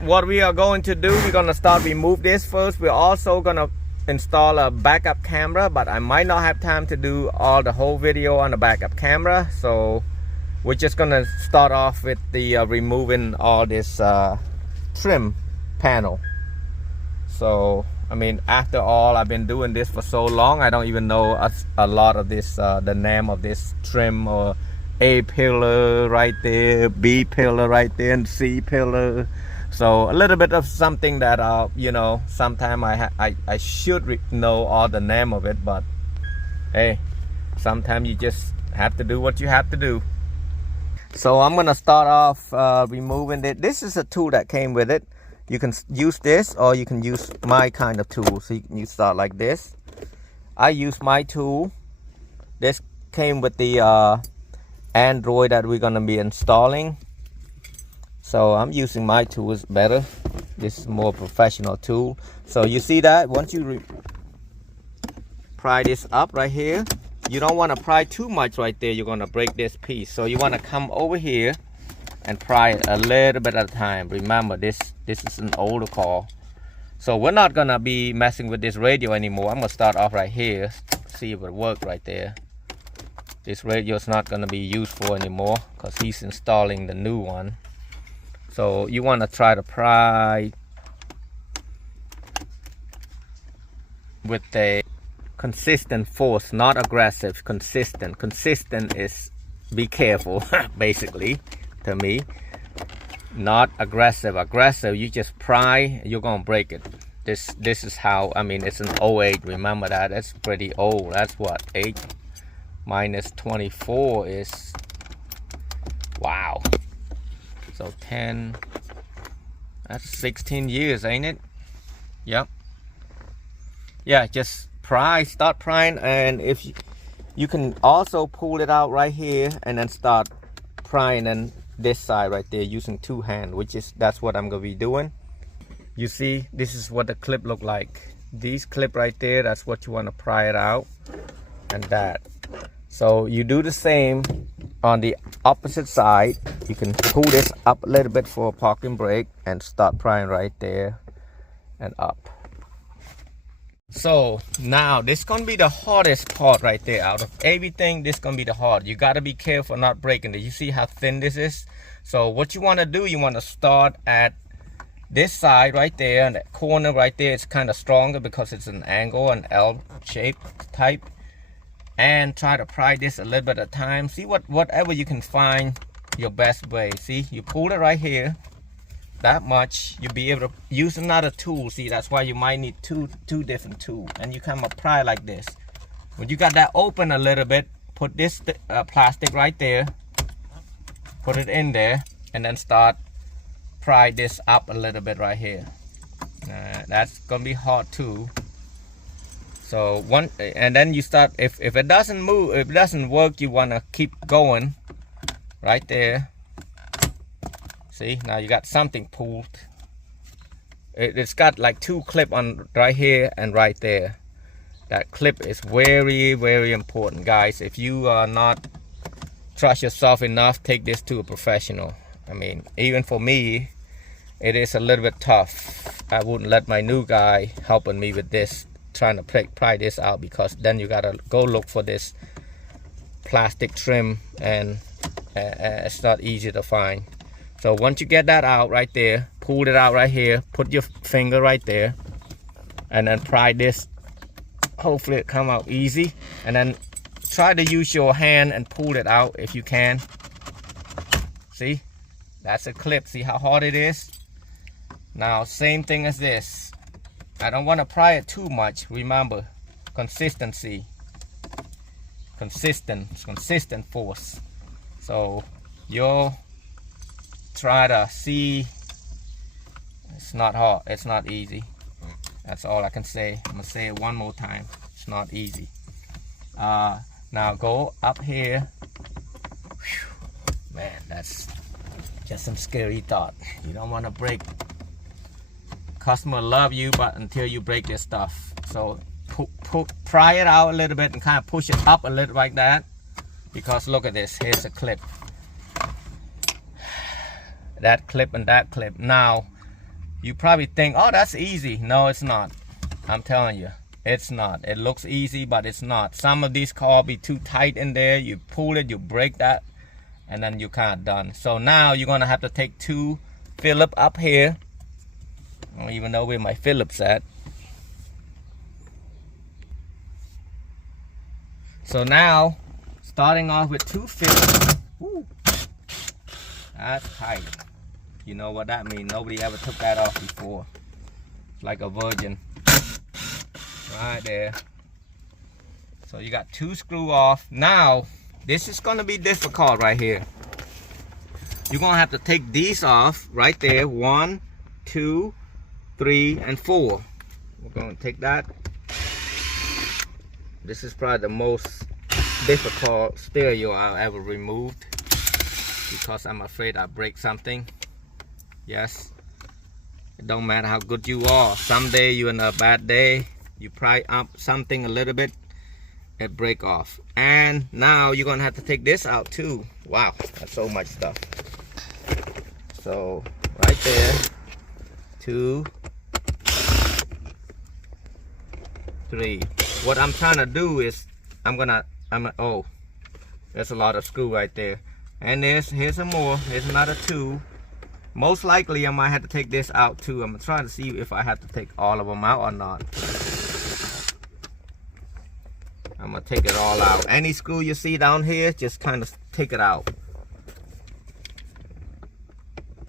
What we are going to do, we're going to start remove this first. We're also going to install a backup camera, but I might not have time to do all the whole video on the backup camera. So we're just going to start off with the removing all this trim panel. So I mean, after all, I've been doing this for so long, I don't even know a lot of this, the name of this trim, or A pillar right there, B pillar right there, and C pillar. So a little bit of something that you know, sometime I should know all the name of it, but hey, sometimes you just have to do what you have to do. So I'm gonna start off removing it. This is a tool that came with it. You can use this, or you can use my kind of tool. So you start like this. I use my tool. This came with the Android that we're gonna be installing. So I'm using my tool, is better. This is more professional tool. So you see that once you pry this up right here, you don't want to pry too much right there. You're gonna break this piece. So you want to come over here and pry it a little bit at a time. Remember, this is an older car, so we're not gonna be messing with this radio anymore. I'm gonna start off right here, see if it works right there. This radio is not gonna be useful anymore because he's installing the new one. So you want to try to pry with a consistent force, not aggressive. Consistent is be careful basically, to me. Not aggressive. You just pry, you're gonna break it. This is how, I mean, it's an 08. Remember that. That's pretty old. That's what, 8 minus 24 is, wow. So 10, that's 16 years, ain't it? Yep. Yeah, just pry, start prying, and if you can also pull it out right here and then start prying and this side right there using two hands, that's what I'm gonna be doing. You see, this is what the clip look like. These clip right there, that's what you want to pry it out, and that. So you do the same on the opposite side. You can pull this up a little bit for a parking brake and start prying right there and up. So now this is gonna be the hardest part right there. Out of everything, this is gonna be the hard. You gotta be careful not breaking it. You see how thin this is? So what you want to do, you want to start at this side right there, and that corner right there is kind of stronger because it's an angle, an L shape type, and try to pry this a little bit at a time. See whatever you can find your best way. See, you pull it right here that much, you'll be able to use another tool. See, that's why you might need two different tools, and you come up pry like this. When you got that open a little bit, put this plastic right there, put it in there, and then start pry this up a little bit right here. That's gonna be hard too. So and then you start, if it doesn't move, if it doesn't work, you want to keep going right there. See, now you got something pulled. It's got like two clip on right here and right there. That clip is very, very important, guys. If you are not trust yourself enough, take this to a professional. I mean, even for me, it is a little bit tough. I wouldn't let my new guy helping me with this, trying to pry this out, because then you gotta go look for this plastic trim, and it's not easy to find. So once you get that out right there, pull it out right here, put your finger right there, and then pry this. Hopefully it come out easy, and then try to use your hand and pull it out if you can. See, that's a clip. See how hard it is? Now same thing as this. I don't want to pry it too much. Remember, consistency, consistent force. So you'll try to see. It's not hard, it's not easy. That's all I can say. I'm gonna say it one more time. It's not easy. Now go up here. Whew. Man, that's just some scary thought. You don't want to break. Customer love you, but until you break their stuff. So pry it out a little bit and kind of push it up a little like that, because look at this. Here's a clip. That clip and that clip. Now You probably think, oh, that's easy. No, it's not. I'm telling you, it's not. It looks easy, but it's not. Some of these cars be too tight in there. You pull it, you break that, and then you're kind of done. So now you're gonna have to take 2 Phillips up here. I don't even know where my Phillips at. So now, starting off with 2 Phillips. Woo, that's tight. You know what that means? Nobody ever took that off before. It's like a virgin. Right there. So you got 2 screws off. Now, this is gonna be difficult right here. You're gonna have to take these off right there. 1, 2, 3, and 4. We're gonna take that. This is probably the most difficult stereo I've ever removed because I'm afraid I break something. Yes, it don't matter how good you are. Someday you're in a bad day, you pry up something a little bit, it break off. And now you're gonna have to take this out too. Wow, that's so much stuff. So right there, 2, 3. What I'm trying to do is oh, there's a lot of screw right there. And here's some more. Here's another 2. Most likely I might have to take this out too. I'm trying to see if I have to take all of them out or not. I'm gonna take it all out. Any screw you see down here, just kind of take it out.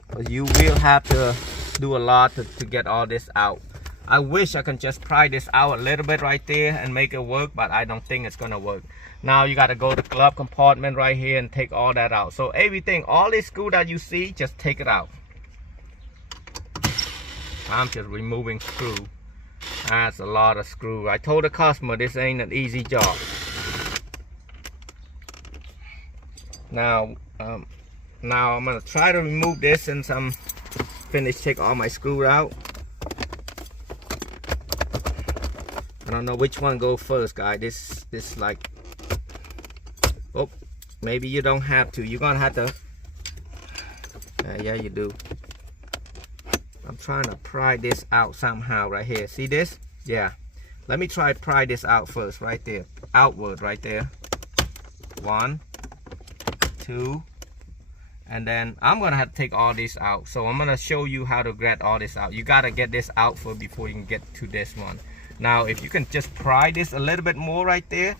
But you will have to do a lot to get all this out. I wish I can just pry this out a little bit right there and make it work, but I don't think it's gonna work. Now you gotta go to the glove compartment right here and take all that out. So everything, all this screw that you see, just take it out. I'm just removing screw. That's a lot of screw. I told the customer this ain't an easy job. Now I'm gonna try to remove this since I'm finished taking all my screws out. I don't know which one go first, guys. This like, oh, maybe you don't have to. You're gonna have to. Yeah, you do. I'm trying to pry this out somehow right here. See this? Yeah. Let me try pry this out first, right there. Outward, right there. 1, 2, and then I'm gonna have to take all this out. So I'm gonna show you how to get all this out. You gotta get this out first before you can get to this one. Now, if you can just pry this a little bit more right there,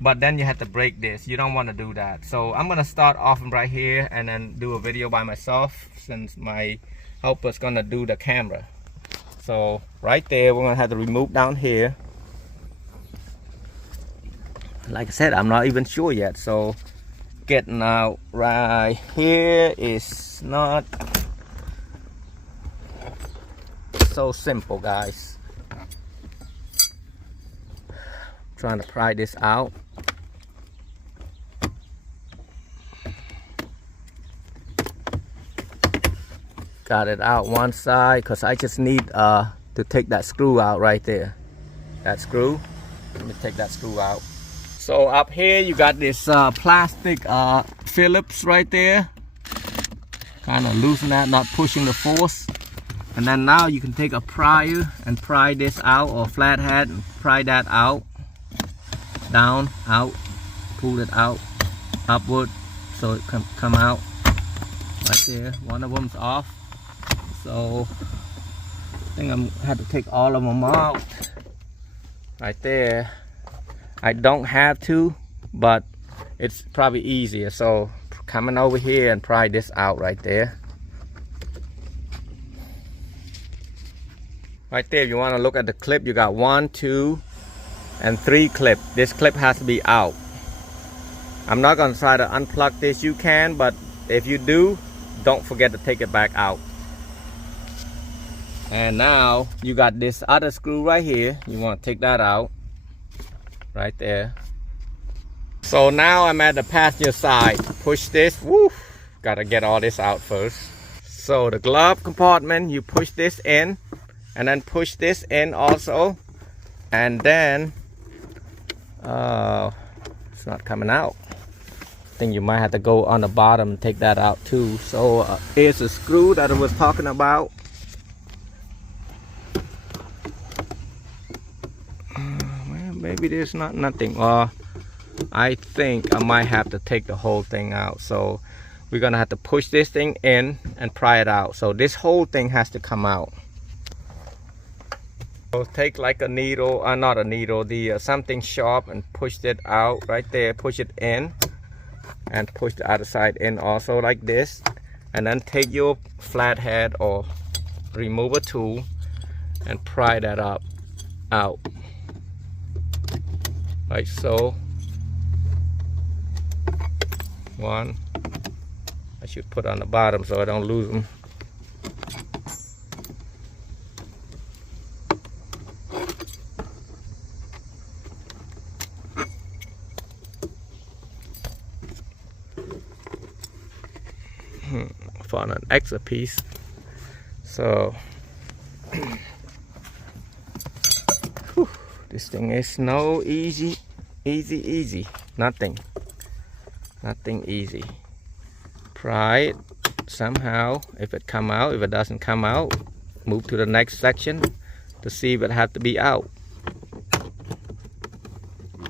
but then you have to break this. You don't want to do that. So I'm gonna start off right here and then do a video by myself since my helper's gonna do the camera. So right there, we're gonna have to remove down here. Like I said, I'm not even sure yet. So getting out right here is not so simple, guys. Trying to pry this out. Got it out one side because I just need to take that screw out right there. That screw. Let me take that screw out. So up here you got this plastic Phillips right there. Kind of loosen that, not pushing the force. And then now you can take a prier and pry this out, or flathead and pry that out. Down, out, pull it out, upward, so it can come out right there. One of them's off, so I think I'm have to take all of them out right there. I don't have to, but it's probably easier. So coming over here and pry this out right there. Right there, if you want to look at the clip, you got 1, 2, and 3 clip. This clip has to be out. I'm not going to try to unplug this. You can, but if you do, don't forget to take it back out. And now you got this other screw right here. You want to take that out right there. So now I'm at the passenger side. Push this. Woo! Gotta get all this out first. So the glove compartment, you push this in and then push this in also, and then it's not coming out. I think you might have to go on the bottom and take that out too. So here's the screw that I was talking about. maybe there's nothing. I think I might have to take the whole thing out. So we're gonna have to push this thing in and pry it out. So this whole thing has to come out. So take like a needle, not a needle, something sharp, and push it out right there. Push it in and push the other side in also like this. And then take your flathead or remover tool and pry that up out like so. One, I should put on the bottom so I don't lose them. Found an extra piece. So this thing is no easy. Nothing easy. Pry it somehow. If it come out, if it doesn't come out, move to the next section to see if it has to be out.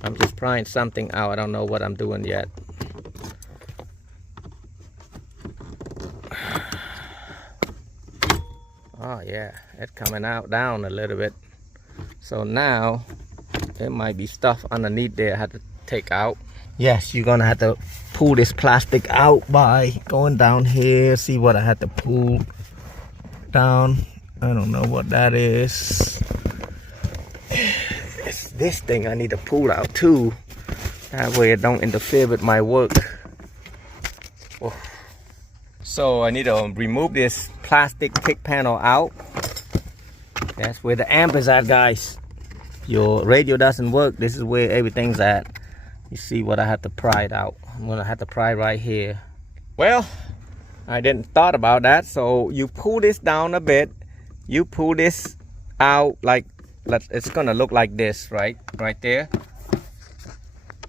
I'm just prying something out. I don't know what I'm doing yet. Oh yeah, it's coming out down a little bit. So now there might be stuff underneath there I have to take out. Yes, you're gonna have to pull this plastic out by going down here. See what I had to pull down. I don't know what that is. It's this thing I need to pull out too. That way it don't interfere with my work. Oh. So I need to remove this plastic kick panel out. That's where the amp is at, guys. Your radio doesn't work. This is where everything's at. You see what I have to pry it out. I'm gonna have to pry right here. Well, I didn't thought about that. So you pull this down a bit. You pull this out like, it's gonna look like this, right there.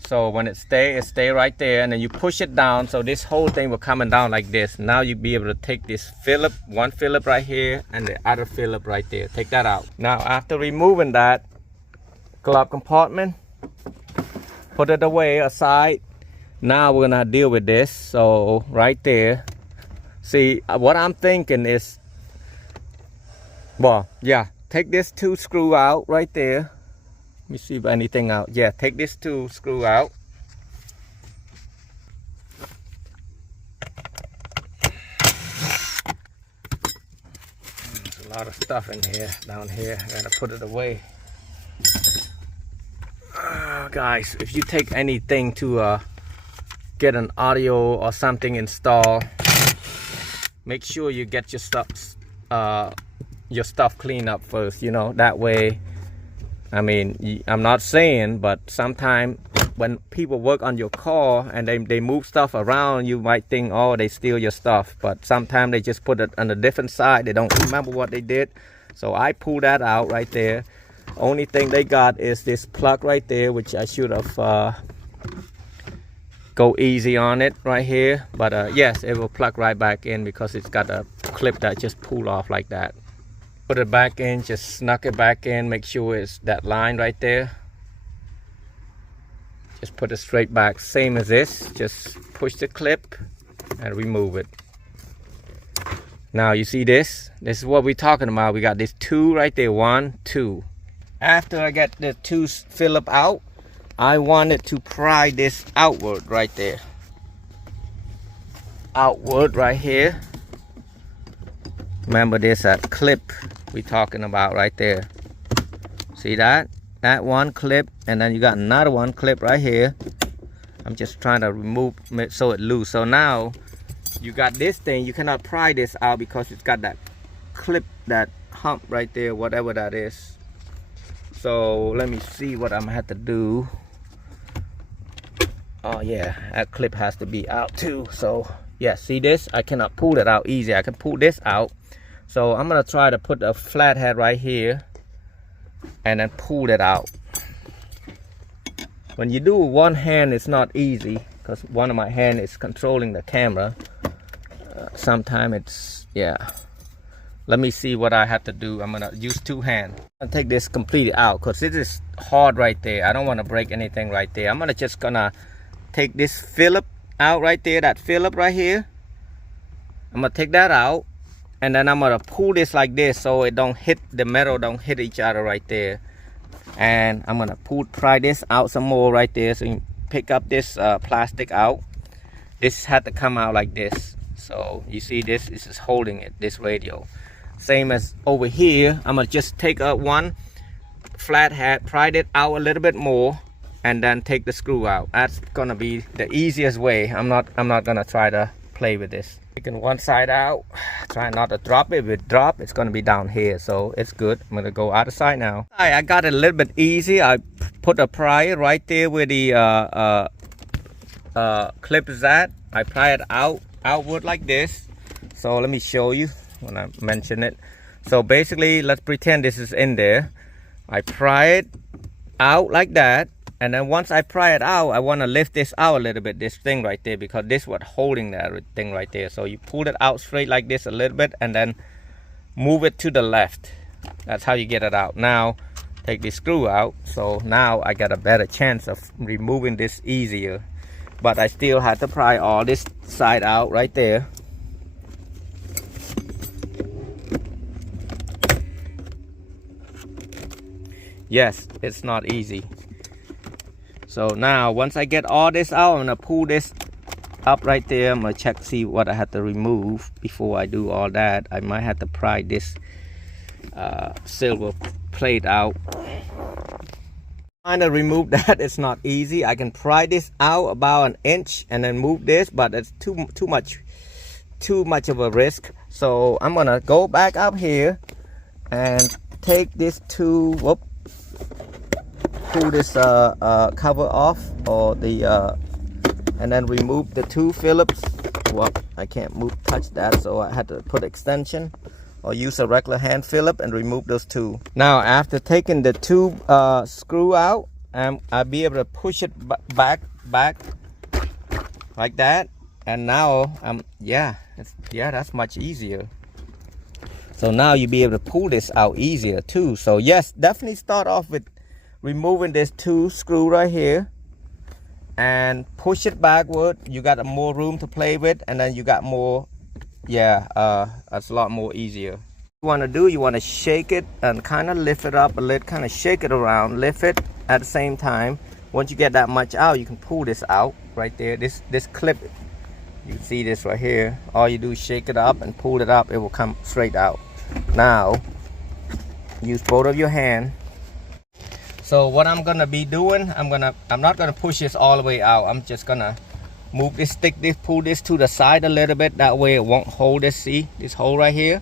So when it stay right there, and then you push it down, so this whole thing will coming down like this. Now you'll be able to take this Phillip, one Phillip right here, and the other Phillip right there. Take that out. Now after removing that glove compartment, put it away aside. Now we're gonna deal with this. So right there, see what I'm thinking is, well, yeah, take this 2 screw out right there. Let me see if anything out. Yeah, take this 2 screw out. There's a lot of stuff in here, down here. I gotta put it away. Guys, if you take anything to get an audio or something installed, make sure you get your stuff cleaned up first. You know, that way. I mean, I'm not saying, but sometimes when people work on your car and they move stuff around, you might think, oh, they steal your stuff. But sometimes they just put it on a different side. They don't remember what they did. So I pull that out right there. Only thing they got is this plug right there, which I should have go easy on it right here. But yes, it will plug right back in because it's got a clip that just pull off like that. Put it back in, just snuck it back in, make sure it's that line right there. Just put it straight back, same as this. Just push the clip and remove it. Now you see this? This is what we're talking about. We got this 2 right there, 1, 2. After I get the 2 Phillip out, I wanted to pry this outward right there. Outward right here. Remember this clip we talking about right there. See that? That one clip, and then you got another one clip right here. I'm just trying to remove it so it loose. So now you got this thing. You cannot pry this out because it's got that clip, that hump right there, whatever that is. So let me see what I'm gonna have to do. Oh yeah, that clip has to be out too. So yeah, see this? I cannot pull it out easy. I can pull this out. So I'm gonna try to put a flathead right here and then pull it out. When you do with one hand, it's not easy because one of my hand is controlling the camera. Sometimes it's, yeah. Let me see what I have to do. I'm gonna use 2 hands. I'm gonna take this completely out because it is hard right there. I don't want to break anything right there. I'm gonna take this Phillip out right there, that Phillip right here. I'm gonna take that out, and then I'm gonna pull this like this so it don't hit the metal, don't hit each other right there. And I'm gonna pry this out some more right there, so you can pick up this plastic out. This had to come out like this. So you see this is holding it, this radio. Same as over here. I'm gonna just take up one flat head, pry it out a little bit more, and then take the screw out. That's gonna be the easiest way. I'm not gonna try to play with this. Taking one side out, try not to drop it. If it drop, it's gonna be down here, so it's good. I'm gonna go other side now. I got it a little bit easy. I put a pry right there where the clip is at. I pry it outward like this. So let me show you when I mention it. So basically, let's pretend this is in there. I pry it out like that, and then once I pry it out, I want to lift this out a little bit, this thing right there, because this is what holding that thing right there. So you pull it out straight like this a little bit, and then move it to the left. That's how you get it out. Now take the screw out. So now I got a better chance of removing this easier, but I still had to pry all this side out right there. Yes, it's not easy. So now once I get all this out, I'm gonna pull this up right there. I'm gonna check, see what I have to remove before I do all that. I might have to pry this silver plate out. Trying to remove that, it's not easy. I can pry this out about an inch and then move this, but it's too much of a risk. So I'm gonna go back up here and take this pull this cover off, or the and then remove the 2 Phillips. Well, I can't touch that, so I had to put extension or use a regular hand Phillip and remove those 2. Now after taking the 2 screw out, I'll be able to push it back like that, and now that's much easier. So now you'll be able to pull this out easier too. So yes, definitely start off with removing this 2 screw right here and push it backward. You got more room to play with, and then you got more, that's a lot more easier. You want to do, you want to shake it and kind of lift it up a little, kind of shake it around, lift it at the same time. Once you get that much out, you can pull this out right there. This clip, you can see this right here. All you do is shake it up and pull it up, it will come straight out. Now use both of your hands. So what I'm gonna be doing, I'm not gonna push this all the way out. I'm just gonna move this, pull this to the side a little bit. That way it won't hold this. See this hole right here?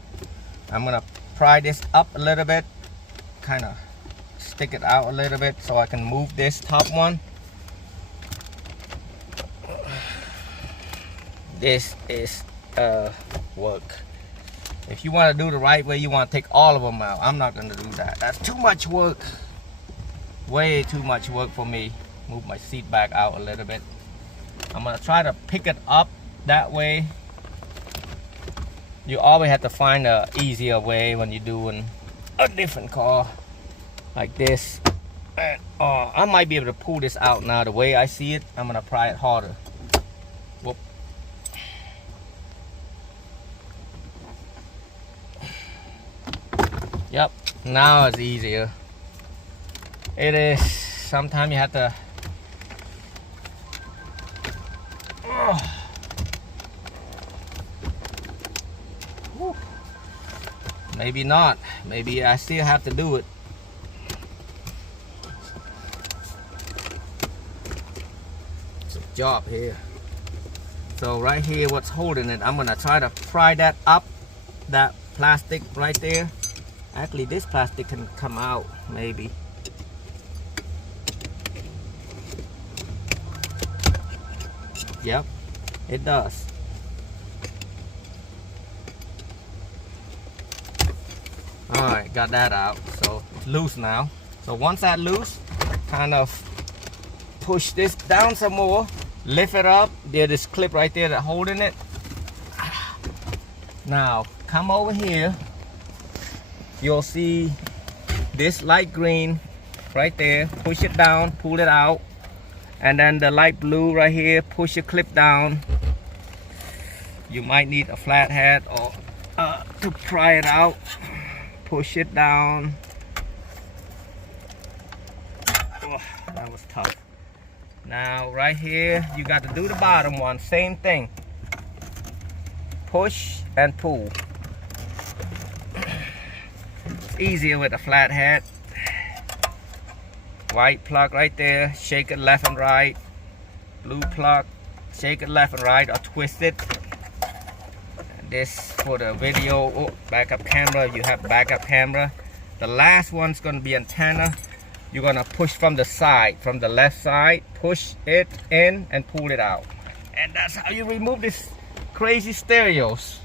I'm gonna pry this up a little bit, kind of stick it out a little bit so I can move this top one. This is work. If you want to do the right way, you want to take all of them out. I'm not gonna do that. That's too much work. Way too much work for me. Move my seat back out a little bit. I'm gonna try to pick it up that way. You always have to find a easier way when you're doing a different car like this. And, I might be able to pull this out now. The way I see it, I'm gonna pry it harder. Whoop. Yep, now it's easier. It is. Sometimes you have to. Maybe not. Maybe I still have to do it. It's a job here. So right here, what's holding it? I'm gonna try to pry that up. That plastic right there. Actually, this plastic can come out. Maybe. Yep, it does. Alright, got that out. So it's loose now. So once that's loose, kind of push this down some more, lift it up. There's this clip right there that's holding it. Now come over here you'll see this light green right there. Push it down, pull it out, and then the light blue right here, push your clip down. You might need a flathead or to pry it out. Push it down. Oh, that was tough. Now right here, you got to do the bottom one, same thing. Push and pull. It's easier with a flathead. White plug right there, shake it left and right. Blue plug, shake it left and right or twist it. This for the video backup camera, if you have backup camera. The last one's gonna be antenna. You're gonna push from the side, from the left side, push it in and pull it out. And that's how you remove these crazy stereos.